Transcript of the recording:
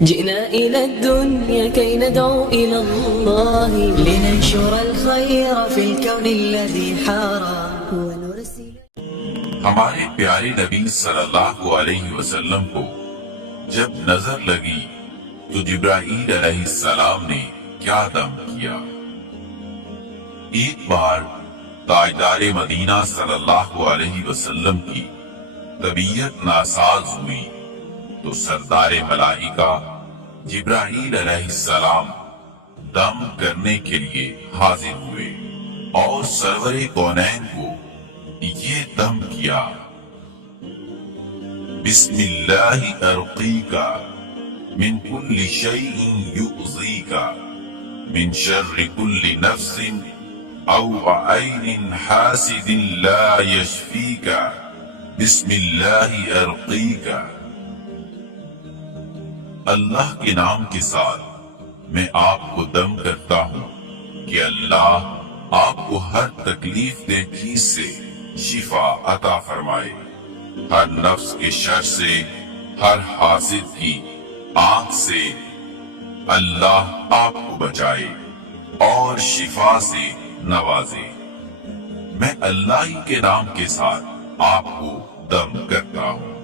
جئنا إلى الدنيا كي ندعو إلى الله لننشر الخير في الكون الذي حارى ونرسل. ہمارے پیارے نبی صلی اللہ علیہ وسلم کو جب نظر لگی تو جبرائیل علیہ السلام نے کیا دم کیا. ایک بار تاجدار مدینہ صلی اللہ علیہ وسلم کی طبیعت ناساز ہوئی تو سردار ملائکہ جبرائیل علیہ السلام دم کرنے کے لیے حاضر ہوئے اور سرور کونین کو یہ دم کیا. بسم اللہ ارقیکا من کل شیء یؤذیکا من شر کل نفس او عین حاسد لا یشفیکا بسم اللہ ارقیکا. اللہ کے نام کے ساتھ میں آپ کو دم کرتا ہوں کہ اللہ آپ کو ہر تکلیف دہ چیز سے شفا عطا فرمائے، ہر نفس کے شر سے، ہر حاسد کی آنکھ سے اللہ آپ کو بچائے اور شفا سے نوازے. میں اللہ ہی کے نام کے ساتھ آپ کو دم کرتا ہوں.